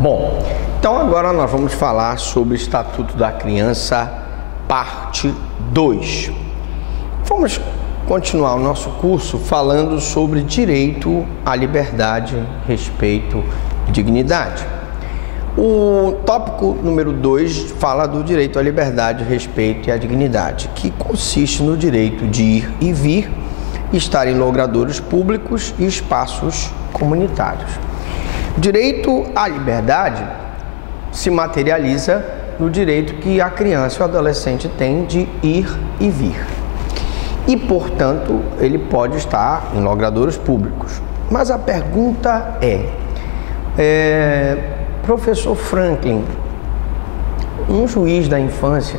Bom, então agora nós vamos falar sobre o Estatuto da Criança, parte 2. Vamos continuar o nosso curso falando sobre direito à liberdade, respeito e dignidade. O tópico número 2 fala do direito à liberdade, respeito e à dignidade, que consiste no direito de ir e vir, estar em logradouros públicos e espaços comunitários. O direito à liberdade se materializa no direito que a criança e o adolescente têm de ir e vir. E, portanto, ele pode estar em logradouros públicos. Mas a pergunta professor Franklin, um juiz da infância,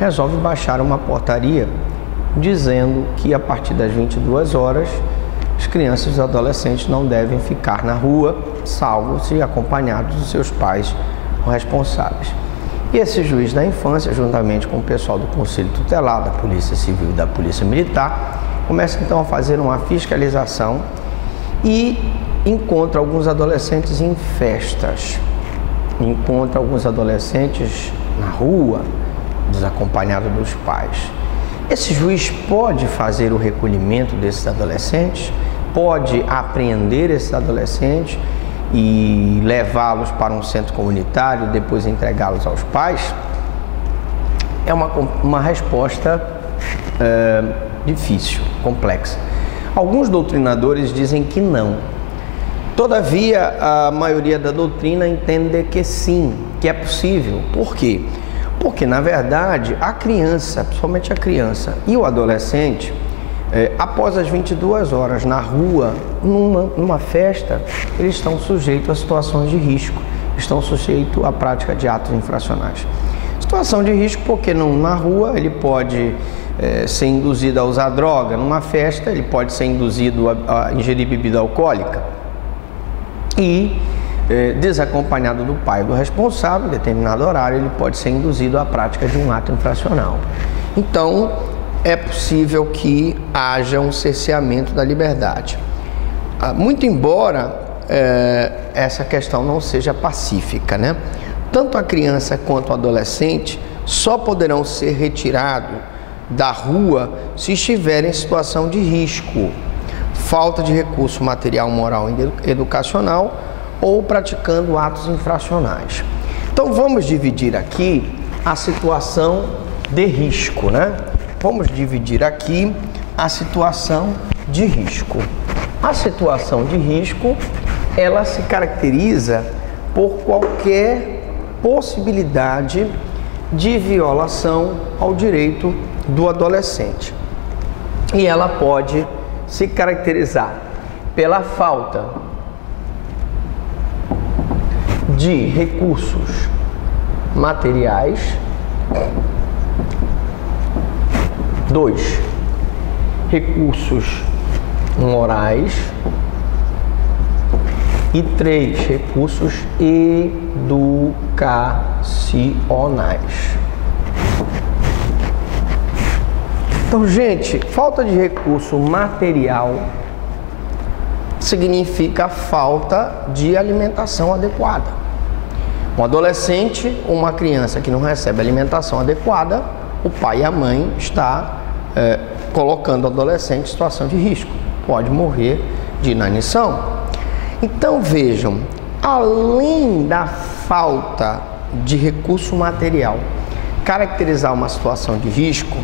resolve baixar uma portaria dizendo que a partir das 22 horas as crianças e os adolescentes não devem ficar na rua, salvo se acompanhados dos seus pais ou responsáveis. E esse juiz da infância, juntamente com o pessoal do Conselho Tutelar, da Polícia Civil e da Polícia Militar, começa então a fazer uma fiscalização e encontra alguns adolescentes em festas, encontra alguns adolescentes na rua, desacompanhados dos pais. Esse juiz pode fazer o recolhimento desses adolescentes, pode apreender esses adolescentes e levá-los para um centro comunitário, depois entregá-los aos pais? É uma resposta difícil, complexa. Alguns doutrinadores dizem que não. Todavia, a maioria da doutrina entende que sim, que é possível. Por quê? Porque, na verdade, a criança, principalmente a criança e o adolescente, após as 22 horas na rua, numa festa, eles estão sujeitos a situações de risco, estão sujeitos à prática de atos infracionais. Situação de risco porque na rua ele pode ser induzido a usar droga, numa festa ele pode ser induzido a ingerir bebida alcoólica e, desacompanhado do pai ou do responsável, em determinado horário, ele pode ser induzido à prática de um ato infracional. Então, é possível que haja um cerceamento da liberdade. Muito embora essa questão não seja pacífica, né? Tanto a criança quanto o adolescente só poderão ser retirados da rua se estiverem em situação de risco, falta de recurso material, moral e educacional ou praticando atos infracionais. Então vamos dividir aqui a situação de risco, né? Vamos dividir aqui a situação de risco. A situação de risco, ela se caracteriza por qualquer possibilidade de violação ao direito do adolescente. E ela pode se caracterizar pela falta de recursos materiais. 2. Recursos morais. E 3. Recursos educacionais. Então, gente, falta de recurso material significa falta de alimentação adequada. Um adolescente ou uma criança que não recebe alimentação adequada, o pai e a mãe está colocando o adolescente em situação de risco. Pode morrer de inanição. Então, vejam, além da falta de recurso material caracterizar uma situação de risco,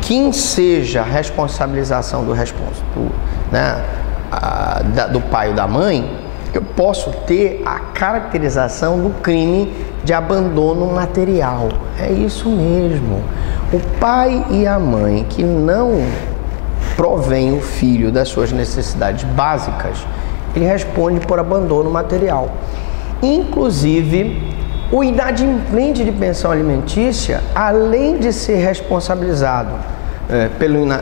quem seja a responsabilização do pai ou da mãe, eu posso ter a caracterização do crime de abandono material. É isso mesmo. O pai e a mãe que não provém o filho das suas necessidades básicas, ele responde por abandono material. Inclusive, o inadimplente de pensão alimentícia, além de ser responsabilizado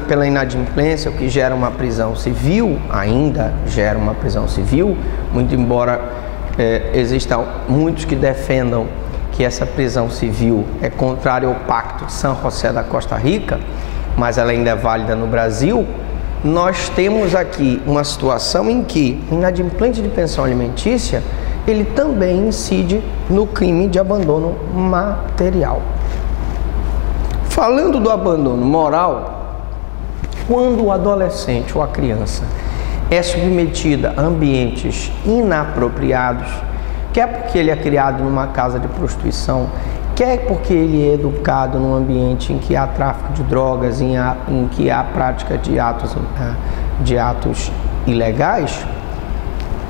pela inadimplência, o que gera uma prisão civil, ainda gera uma prisão civil, muito embora existam muitos que defendam que essa prisão civil é contrária ao Pacto de São José da Costa Rica, mas ela ainda é válida no Brasil. Nós temos aqui uma situação em que o inadimplente de pensão alimentícia, ele também incide no crime de abandono material. Falando do abandono moral, quando o adolescente ou a criança é submetida a ambientes inapropriados, quer porque ele é criado numa casa de prostituição, quer porque ele é educado num ambiente em que há tráfico de drogas, em que há prática de atos ilegais,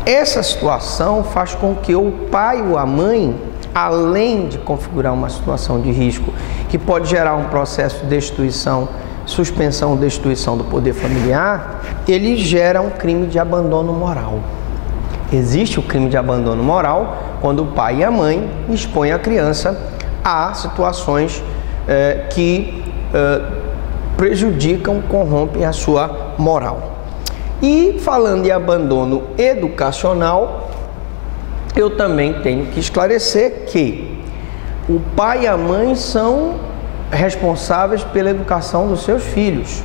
essa situação faz com que o pai ou a mãe, além de configurar uma situação de risco que pode gerar um processo de destituição, suspensão ou destituição do poder familiar, ele gera um crime de abandono moral. Existe o crime de abandono moral quando o pai e a mãe expõem a criança a situações que prejudicam, corrompem a sua moral. E falando em abandono educacional, eu também tenho que esclarecer que o pai e a mãe são responsáveis pela educação dos seus filhos.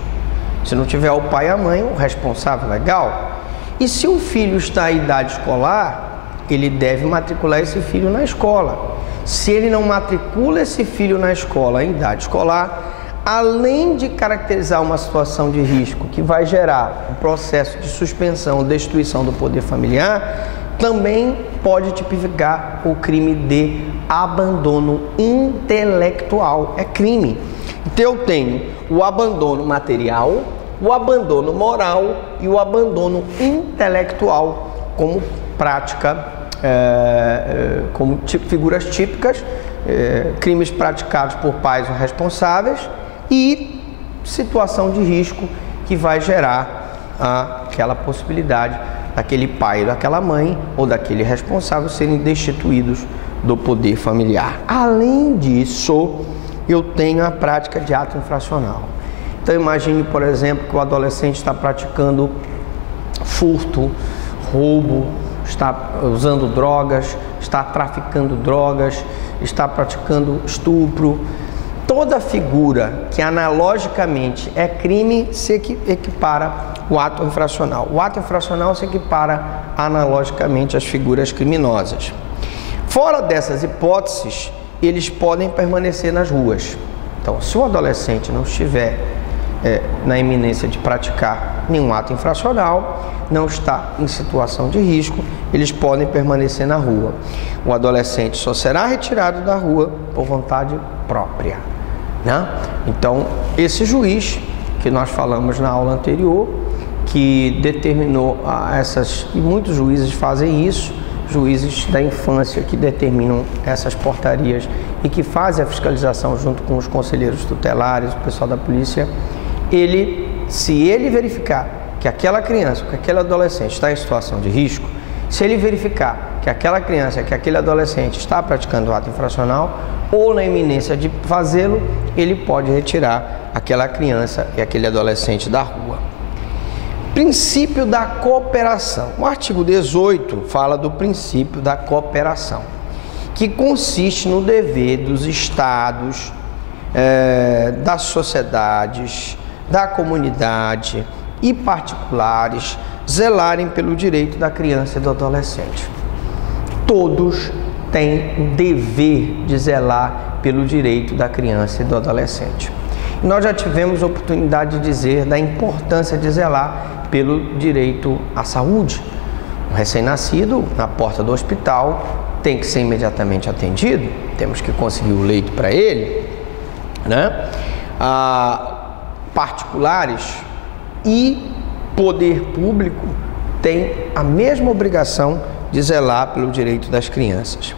Se não tiver o pai e a mãe, o responsável legal. E se o filho está em idade escolar, ele deve matricular esse filho na escola. Se ele não matricula esse filho na escola em idade escolar, além de caracterizar uma situação de risco que vai gerar um processo de suspensão ou destituição do poder familiar, também pode tipificar o crime de abandono intelectual. É crime. Então eu tenho o abandono material, o abandono moral e o abandono intelectual como prática, como figuras típicas, crimes praticados por pais ou responsáveis e situação de risco que vai gerar aquela possibilidade daquele pai ou daquela mãe ou daquele responsável serem destituídos do poder familiar. Além disso, eu tenho a prática de ato infracional. Então imagine, por exemplo, que o adolescente está praticando furto, roubo, está usando drogas, está traficando drogas, está praticando estupro. Toda figura que analogicamente é crime se equipara o ato infracional. O ato infracional se equipara analogicamente às figuras criminosas. Fora dessas hipóteses, eles podem permanecer nas ruas. Então, se o adolescente não estiver na iminência de praticar nenhum ato infracional, não está em situação de risco, eles podem permanecer na rua. O adolescente só será retirado da rua por vontade própria, né? Então, esse juiz que nós falamos na aula anterior, que determinou e muitos juízes fazem isso, juízes da infância que determinam essas portarias e que fazem a fiscalização junto com os conselheiros tutelares, o pessoal da polícia, se ele verificar que aquela criança, que aquele adolescente está em situação de risco, se ele verificar que aquela criança, que aquele adolescente está praticando ato infracional ou na iminência de fazê-lo, ele pode retirar aquela criança e aquele adolescente da rua. Princípio da cooperação. O artigo 18 fala do princípio da cooperação, que consiste no dever dos estados, das sociedades, da comunidade e particulares zelarem pelo direito da criança e do adolescente. Todos têm o dever de zelar pelo direito da criança e do adolescente. Nós já tivemos a oportunidade de dizer da importância de zelar pelo direito à saúde. Um recém-nascido, na porta do hospital, tem que ser imediatamente atendido, temos que conseguir o leito para ele, né? Particulares e poder público têm a mesma obrigação de zelar pelo direito das crianças.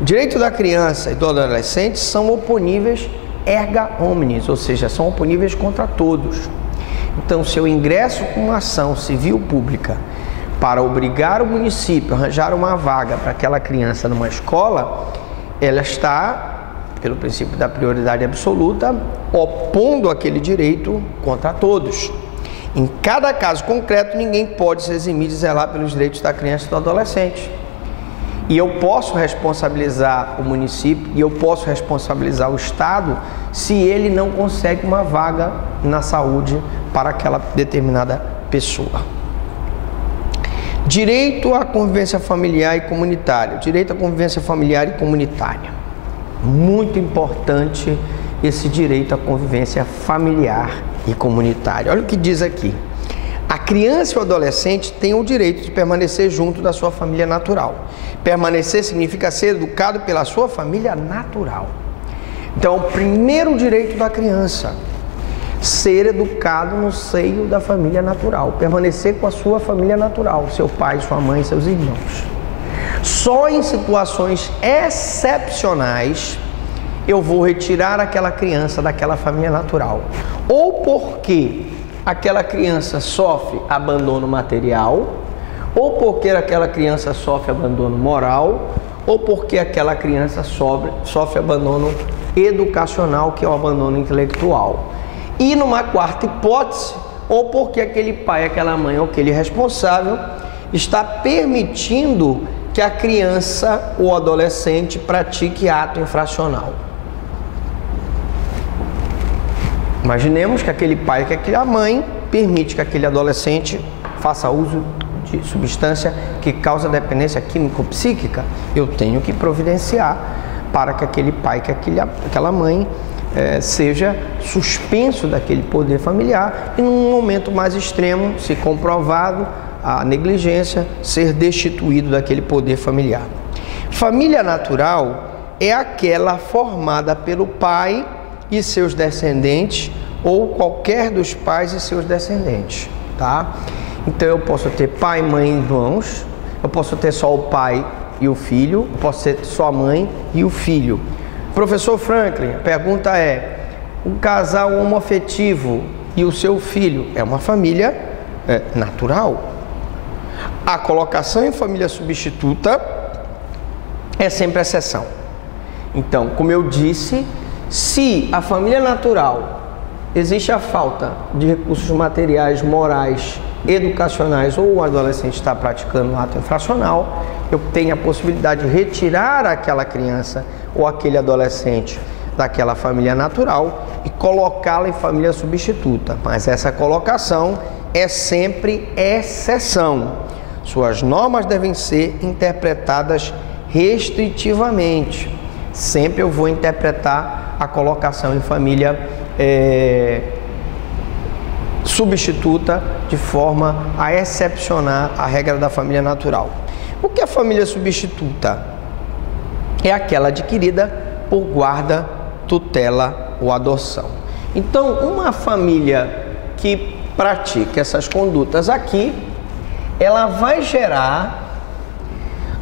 O direito da criança e do adolescente são oponíveis erga omnes, ou seja, são oponíveis contra todos. Então, se eu ingresso com uma ação civil pública para obrigar o município a arranjar uma vaga para aquela criança numa escola, ela está, pelo princípio da prioridade absoluta, opondo aquele direito contra todos. Em cada caso concreto, ninguém pode se eximir de zelar pelos direitos da criança e do adolescente. E eu posso responsabilizar o município e eu posso responsabilizar o Estado se ele não consegue uma vaga na saúde para aquela determinada pessoa. Direito à convivência familiar e comunitária. Direito à convivência familiar e comunitária. Muito importante esse direito à convivência familiar e comunitária. Olha o que diz aqui. A criança e o adolescente têm o direito de permanecer junto da sua família natural. Permanecer significa ser educado pela sua família natural. Então, o primeiro direito da criança, ser educado no seio da família natural, permanecer com a sua família natural, seu pai, sua mãe, seus irmãos. Só em situações excepcionais eu vou retirar aquela criança daquela família natural. Ou porque aquela criança sofre abandono material, ou porque aquela criança sofre abandono moral, ou porque aquela criança sofre abandono educacional, que é o abandono intelectual. E numa quarta hipótese, ou porque aquele pai, aquela mãe ou aquele responsável está permitindo que a criança ou adolescente pratique ato infracional. Imaginemos que aquele pai, que aquela mãe permite que aquele adolescente faça uso de substância que causa dependência químico-psíquica. Eu tenho que providenciar para que aquele pai, que aquela mãe seja suspenso daquele poder familiar e, num momento mais extremo, se comprovado a negligência, ser destituído daquele poder familiar. Família natural é aquela formada pelo pai e seus descendentes, ou qualquer dos pais e seus descendentes, tá? Então eu posso ter pai, mãe e irmãos, eu posso ter só o pai e o filho, eu posso ter só a mãe e o filho. Professor Franklin, a pergunta é: um casal homoafetivo e o seu filho é uma família natural? A colocação em família substituta é sempre exceção. Então, como eu disse, se a família natural existe a falta de recursos materiais, morais, educacionais, ou o adolescente está praticando um ato infracional, eu tenho a possibilidade de retirar aquela criança ou aquele adolescente daquela família natural e colocá-la em família substituta. Mas essa colocação é sempre exceção. Suas normas devem ser interpretadas restritivamente. Sempre eu vou interpretar a colocação em família substituta de forma a excepcionar a regra da família natural. O que é família substituta? É aquela adquirida por guarda, tutela ou adoção. Então, uma família que pratica essas condutas aqui, ela vai gerar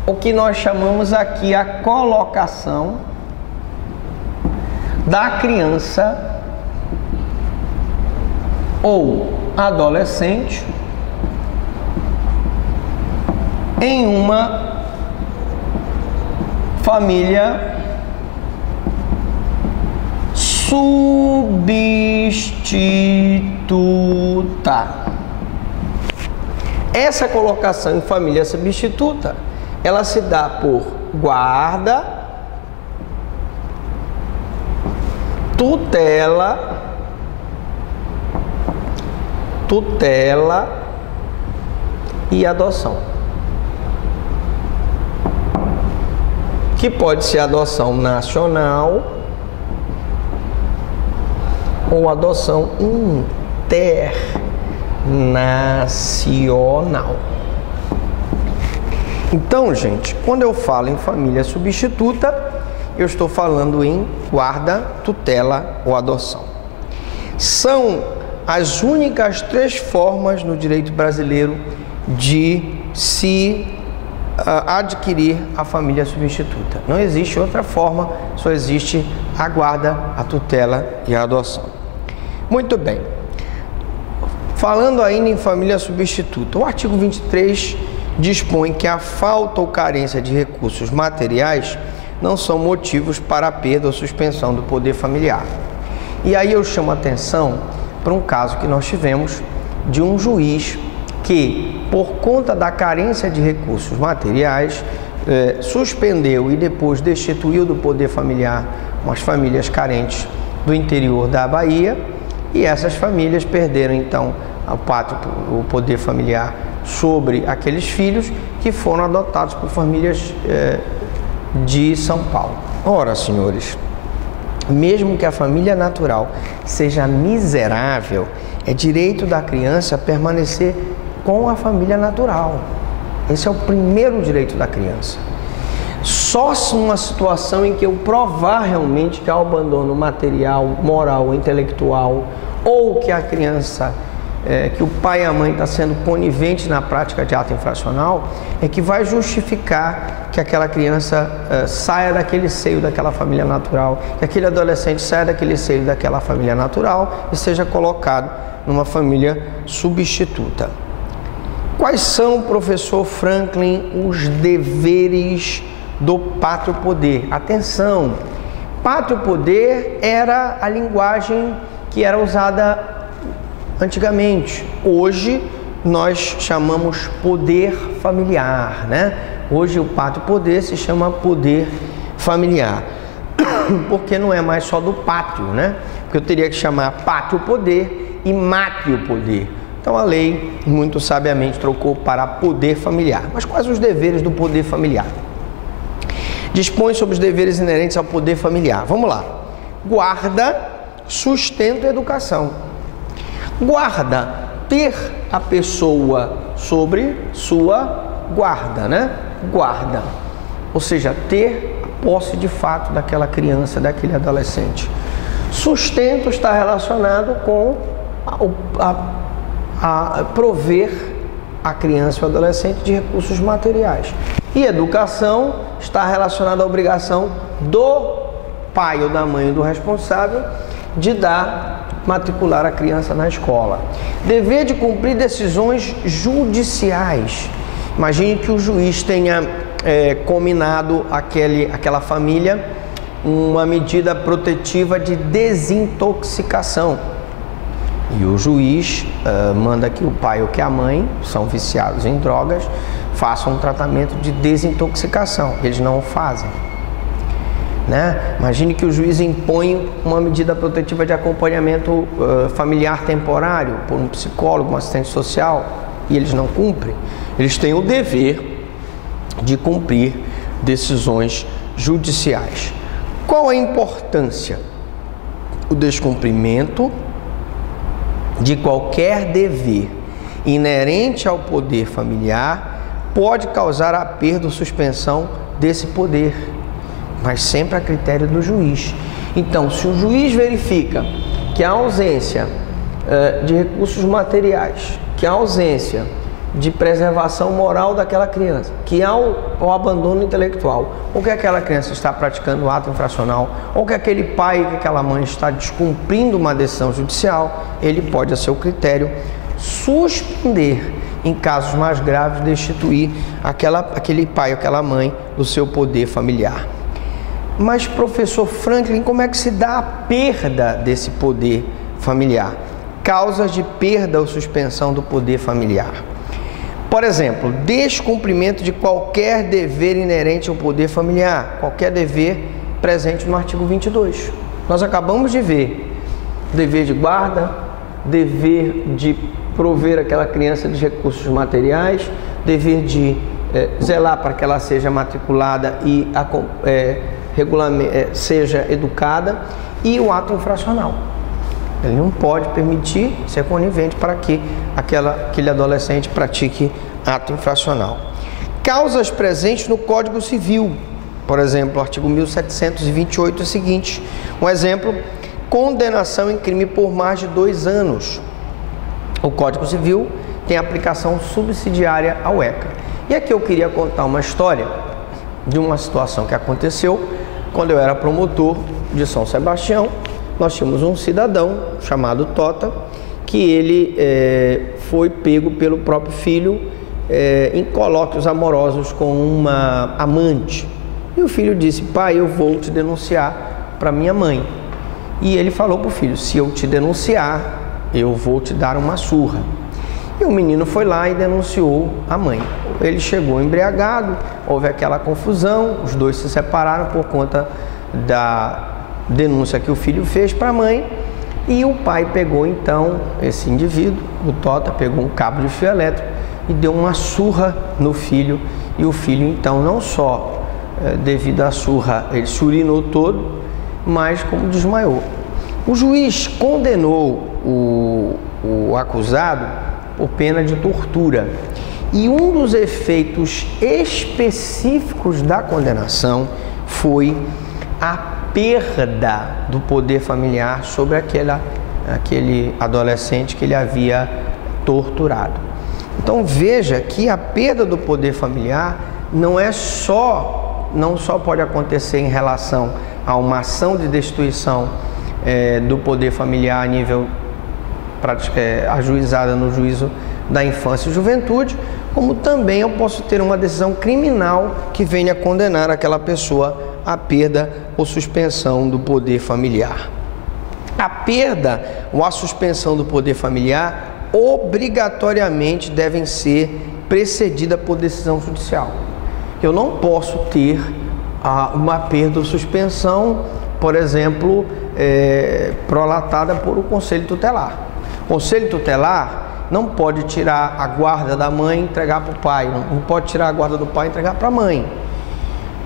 o que nós chamamos aqui a colocação da criança ou adolescente em uma família substituta. Essa colocação em família substituta, ela se dá por guarda, tutela e adoção. Que pode ser adoção nacional ou adoção internacional. Então, gente, quando eu falo em família substituta, eu estou falando em guarda, tutela ou adoção. São as únicas três formas no direito brasileiro de se adquirir a família substituta. Não existe outra forma, só existe a guarda, a tutela e a adoção. Muito bem. Falando ainda em família substituta, o artigo 23 dispõe que a falta ou carência de recursos materiais não são motivos para a perda ou suspensão do poder familiar. E aí eu chamo a atenção para um caso que nós tivemos de um juiz que, por conta da carência de recursos materiais, suspendeu e depois destituiu do poder familiar umas famílias carentes do interior da Bahia, e essas famílias perderam então o poder familiar sobre aqueles filhos que foram adotados por famílias de São Paulo. Ora, senhores, mesmo que a família natural seja miserável, é direito da criança permanecer com a família natural. Esse é o primeiro direito da criança. Só numa situação em que eu provar realmente que há abandono material, moral, intelectual, ou que a criança, que o pai e a mãe estão sendo coniventes na prática de ato infracional, é que vai justificar que aquela criança saia daquele seio daquela família natural, que aquele adolescente saia daquele seio daquela família natural e seja colocado numa família substituta. Quais são, professor Franklin, os deveres do pátrio poder? Atenção, pátrio poder era a linguagem que era usada antigamente. Hoje nós chamamos poder familiar, né? Hoje o pátrio poder se chama poder familiar, porque não é mais só do pátrio, né? Porque eu teria que chamar pátrio poder e mátrio poder. Então a lei, muito sabiamente, trocou para poder familiar. Mas quais os deveres do poder familiar? Dispõe sobre os deveres inerentes ao poder familiar. Vamos lá. Guarda, sustento e educação. Guarda, ter a pessoa sobre sua guarda, né? Guarda. Ou seja, ter a posse de fato daquela criança, daquele adolescente. Sustento está relacionado com a prover a criança e o adolescente de recursos materiais. E educação está relacionada à obrigação do pai ou da mãe do responsável de matricular a criança na escola. Dever de cumprir decisões judiciais. Imagine que o juiz tenha combinado aquela família uma medida protetiva de desintoxicação. E o juiz manda que o pai ou que a mãe, são viciados em drogas, façam um tratamento de desintoxicação. Eles não o fazem, né? Imagine que o juiz impõe uma medida protetiva de acompanhamento familiar temporário por um psicólogo, um assistente social, e eles não cumprem. Eles têm o dever de cumprir decisões judiciais. Qual a importância? O descumprimento de qualquer dever inerente ao poder familiar pode causar a perda ou suspensão desse poder, mas sempre a critério do juiz. Então, se o juiz verifica que há ausência de recursos materiais, que há ausência de preservação moral daquela criança, que há o abandono intelectual, ou que aquela criança está praticando ato infracional, ou que aquele pai, que aquela mãe está descumprindo uma decisão judicial, ele pode, a seu critério, suspender, em casos mais graves, destituir aquele pai, aquela mãe do seu poder familiar. Mas, professor Franklin, como é que se dá a perda desse poder familiar? Causas de perda ou suspensão do poder familiar. Por exemplo, descumprimento de qualquer dever inerente ao poder familiar, qualquer dever presente no artigo 22. Nós acabamos de ver dever de guarda, dever de prover aquela criança de recursos materiais, dever de zelar para que ela seja matriculada e seja educada, e o ato infracional. Ele não pode permitir ser conivente para que aquele adolescente pratique ato infracional. Causas presentes no Código Civil, por exemplo, o artigo 1728 é o seguinte, um exemplo, condenação em crime por mais de 2 anos. O Código Civil tem aplicação subsidiária ao ECA. E aqui eu queria contar uma história de uma situação que aconteceu quando eu era promotor de São Sebastião. Nós tínhamos um cidadão chamado Tota, que ele foi pego pelo próprio filho em colóquios amorosos com uma amante. E o filho disse: pai, eu vou te denunciar para minha mãe. E ele falou para o filho: se eu te denunciar, eu vou te dar uma surra. E o menino foi lá e denunciou a mãe. Ele chegou embriagado, houve aquela confusão, os dois se separaram por conta da denúncia que o filho fez para a mãe, e o pai pegou então esse indivíduo, o Tota, pegou um cabo de fio elétrico, e deu uma surra no filho, e o filho então não só devido à surra ele se urinou todo, mas como desmaiou. O juiz condenou o acusado por pena de tortura, e um dos efeitos específicos da condenação foi a perda do poder familiar sobre aquele adolescente que ele havia torturado. Então veja que a perda do poder familiar não só pode acontecer em relação a uma ação de destituição do poder familiar a nível ajuizada no juízo da infância e juventude, como também eu posso ter uma decisão criminal que venha condenar aquela pessoa à perda ou suspensão do poder familiar. A perda ou a suspensão do poder familiar obrigatoriamente devem ser precedida por decisão judicial. Eu não posso ter uma perda ou suspensão, por exemplo, prolatada por o Conselho Tutelar. O Conselho Tutelar não pode tirar a guarda da mãe e entregar para o pai, não pode tirar a guarda do pai e entregar para a mãe.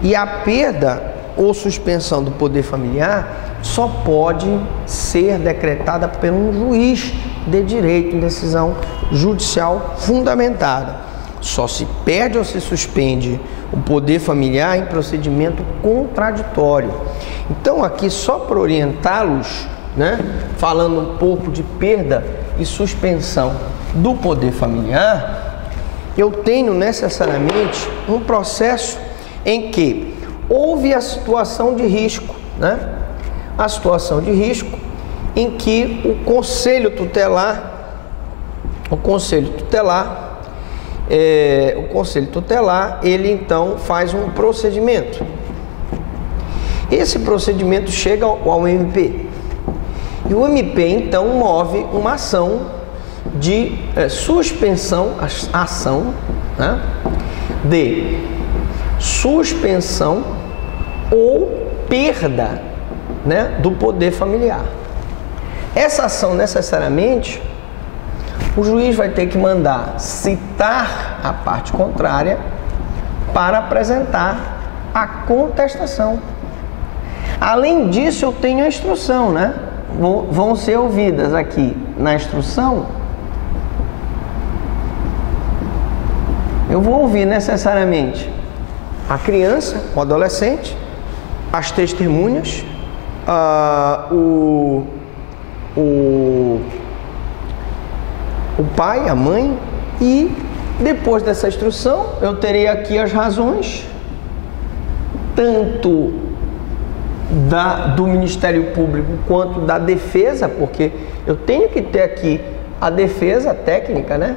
E a perda ou suspensão do poder familiar só pode ser decretada por um juiz de direito em decisão judicial fundamentada. Só se perde ou se suspende o poder familiar em procedimento contraditório. Então aqui só para orientá-los, falando um pouco de perda e suspensão do poder familiar, eu tenho necessariamente um processo em que houve a situação de risco, a situação de risco em que o Conselho Tutelar, ele então faz um procedimento. Esse procedimento chega ao MP. E o MP então move uma ação de suspensão, ação de suspensão ou perda do poder familiar. Essa ação necessariamente o juiz vai ter que mandar citar a parte contrária para apresentar a contestação. Além disso, eu tenho a instrução, vão ser ouvidas aqui na instrução. Eu vou ouvir necessariamente a criança, o adolescente, as testemunhas, o pai, a mãe, e depois dessa instrução eu terei aqui as razões tanto do Ministério Público quanto da defesa, porque eu tenho que ter aqui a defesa técnica,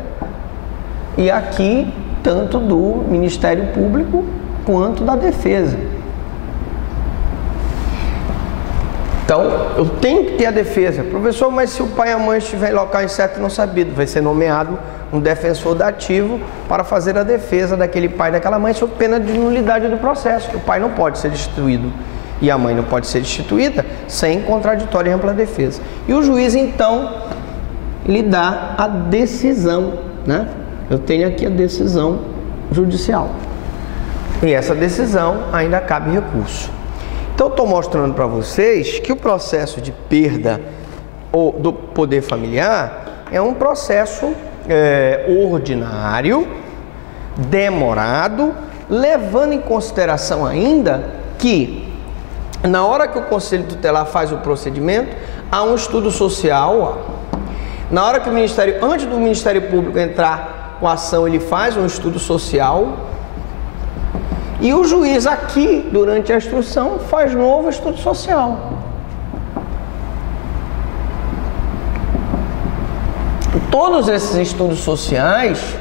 e aqui tanto do Ministério Público quanto da defesa. Então, eu tenho que ter a defesa. Professor, mas se o pai e a mãe estiverem em local incerto e não sabido, vai ser nomeado um defensor dativo para fazer a defesa daquele pai e daquela mãe sob pena de nulidade do processo. O pai não pode ser destituído e a mãe não pode ser destituída sem contraditória e ampla defesa. E o juiz, então, ele dá a decisão, Eu tenho aqui a decisão judicial. E essa decisão ainda cabe recurso. Então, eu estou mostrando para vocês que o processo de perda do poder familiar é um processo ordinário, demorado, levando em consideração ainda que, na hora que o Conselho Tutelar faz o procedimento, há um estudo social. Na hora que antes do Ministério Público entrar com a ação, ele faz um estudo social. E o juiz aqui, durante a instrução, faz novo estudo social. Todos esses estudos sociais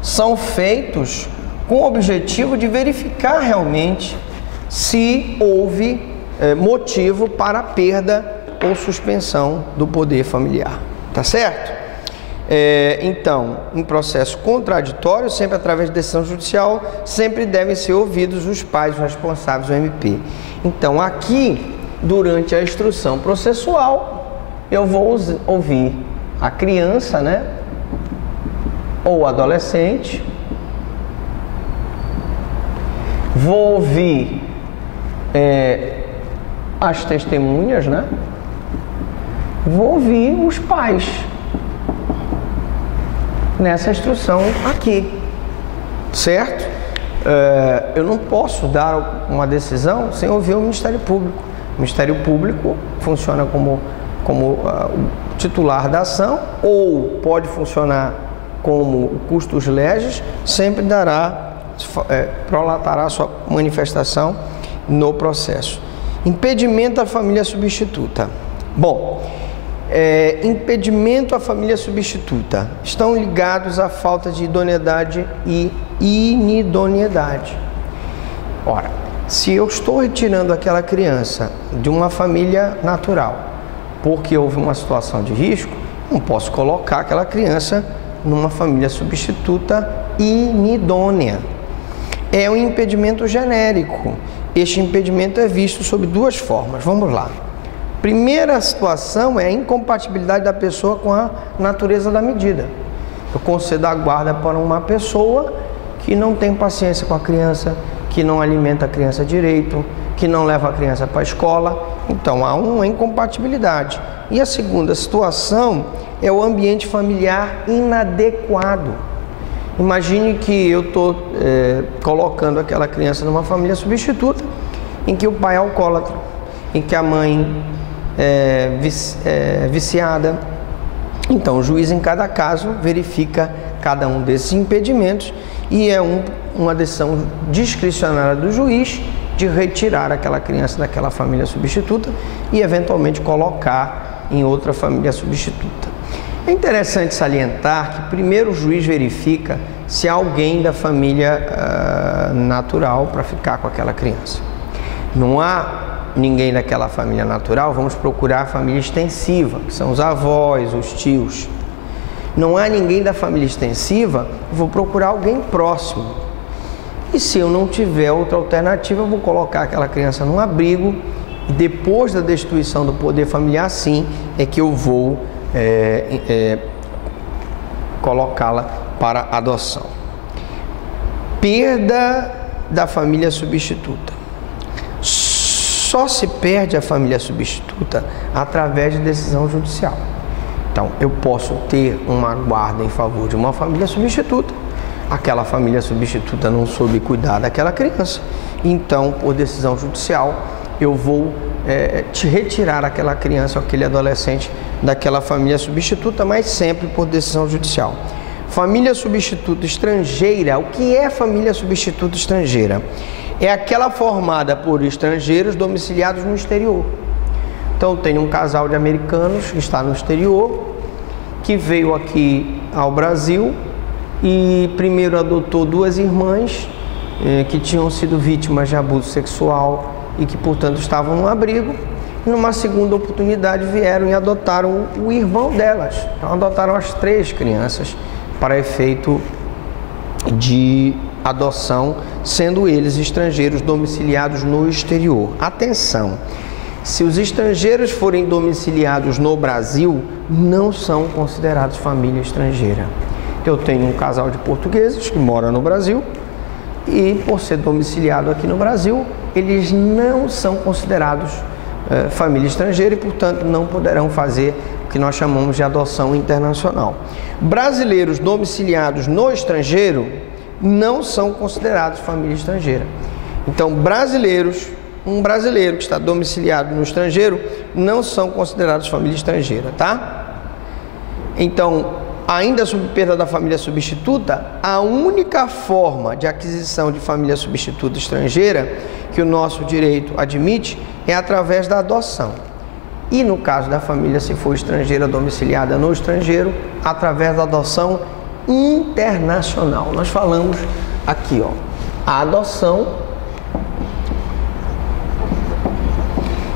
são feitos com o objetivo de verificar realmente se houve motivo para a perda ou suspensão do poder familiar. Tá certo? Então, em processo contraditório, sempre através de decisão judicial, sempre devem ser ouvidos os pais responsáveis do MP. Então, aqui, durante a instrução processual, eu vou ouvir a criança, ou adolescente. Vou ouvir as testemunhas, né? Vou ouvir os pais nessa instrução aqui, certo? Eu não posso dar uma decisão sem ouvir o Ministério Público. O Ministério Público funciona como o titular da ação, ou pode funcionar como o custos legis, sempre prolatará sua manifestação no processo. Impedimento à família substituta. Bom, impedimento à família substituta estão ligados à falta de idoneidade e inidoneidade. Ora, se eu estou retirando aquela criança de uma família natural porque houve uma situação de risco, não posso colocar aquela criança numa família substituta inidônea. É um impedimento genérico. Este impedimento é visto sob duas formas. Vamos lá. Primeira situação é a incompatibilidade da pessoa com a natureza da medida. Eu concedo a guarda para uma pessoa que não tem paciência com a criança, que não alimenta a criança direito, que não leva a criança para a escola. Então, há uma incompatibilidade. E a segunda situação é o ambiente familiar inadequado. Imagine que eu estou colocando aquela criança numa família substituta, em que o pai é alcoólatra, em que a mãe é viciada. Então, o juiz, em cada caso, verifica cada um desses impedimentos e é uma decisão discricionária do juiz de retirar aquela criança daquela família substituta e, eventualmente, colocar em outra família substituta. É interessante salientar que primeiro o juiz verifica se há alguém da família natural para ficar com aquela criança. Não há ninguém daquela família natural, vamos procurar a família extensiva, que são os avós, os tios. Não há ninguém da família extensiva, vou procurar alguém próximo. E se eu não tiver outra alternativa, eu vou colocar aquela criança num abrigo e depois da destituição do poder familiar, sim, é que eu vou colocá-la para adoção. Perda da família substituta. Só se perde a família substituta através de decisão judicial. Então, eu posso ter uma guarda em favor de uma família substituta, aquela família substituta não soube cuidar daquela criança, então, por decisão judicial, eu vou te retirar aquela criança ou aquele adolescente daquela família substituta, mas sempre por decisão judicial. Família substituta estrangeira. O que é família substituta estrangeira? É aquela formada por estrangeiros domiciliados no exterior. Então, tem um casal de americanos que está no exterior, que veio aqui ao Brasil e primeiro adotou duas irmãs que tinham sido vítimas de abuso sexual e que, portanto, estavam no abrigo. Numa segunda oportunidade vieram e adotaram o irmão delas. Então, adotaram as 3 crianças para efeito de adoção, sendo eles estrangeiros domiciliados no exterior. Atenção! Se os estrangeiros forem domiciliados no Brasil, não são considerados família estrangeira. Eu tenho um casal de portugueses que mora no Brasil e, por ser domiciliado aqui no Brasil, eles não são considerados família estrangeira e, portanto, não poderão fazer o que nós chamamos de adoção internacional. Brasileiros domiciliados no estrangeiro não são considerados família estrangeira. Então, um brasileiro que está domiciliado no estrangeiro não são considerados família estrangeira, tá? Então, ainda sob perda da família substituta, a única forma de aquisição de família substituta estrangeira que o nosso direito admite é através da adoção. E no caso da família, se for estrangeira domiciliada no estrangeiro, através da adoção internacional. Nós falamos aqui, ó, a adoção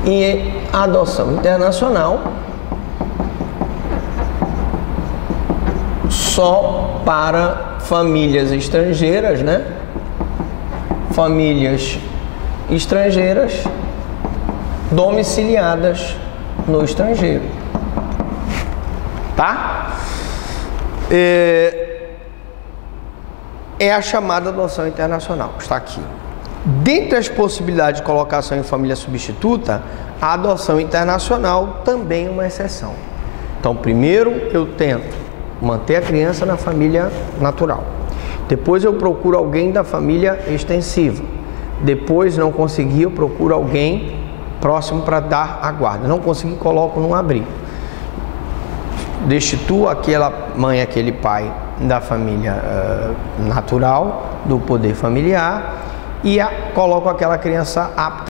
e a adoção internacional só para famílias estrangeiras, né? Famílias estrangeiras domiciliadas no estrangeiro, tá? é a chamada adoção internacional, está aqui. Dentre as possibilidades de colocação em família substituta, a adoção internacional também é uma exceção. Então, primeiro eu tento manter a criança na família natural. Depois eu procuro alguém da família extensiva. Depois, não consegui, eu procuro alguém próximo para dar a guarda. Não consegui, coloco num abrigo. Destituo aquela mãe, aquele pai da família natural, do poder familiar, e coloco aquela criança apta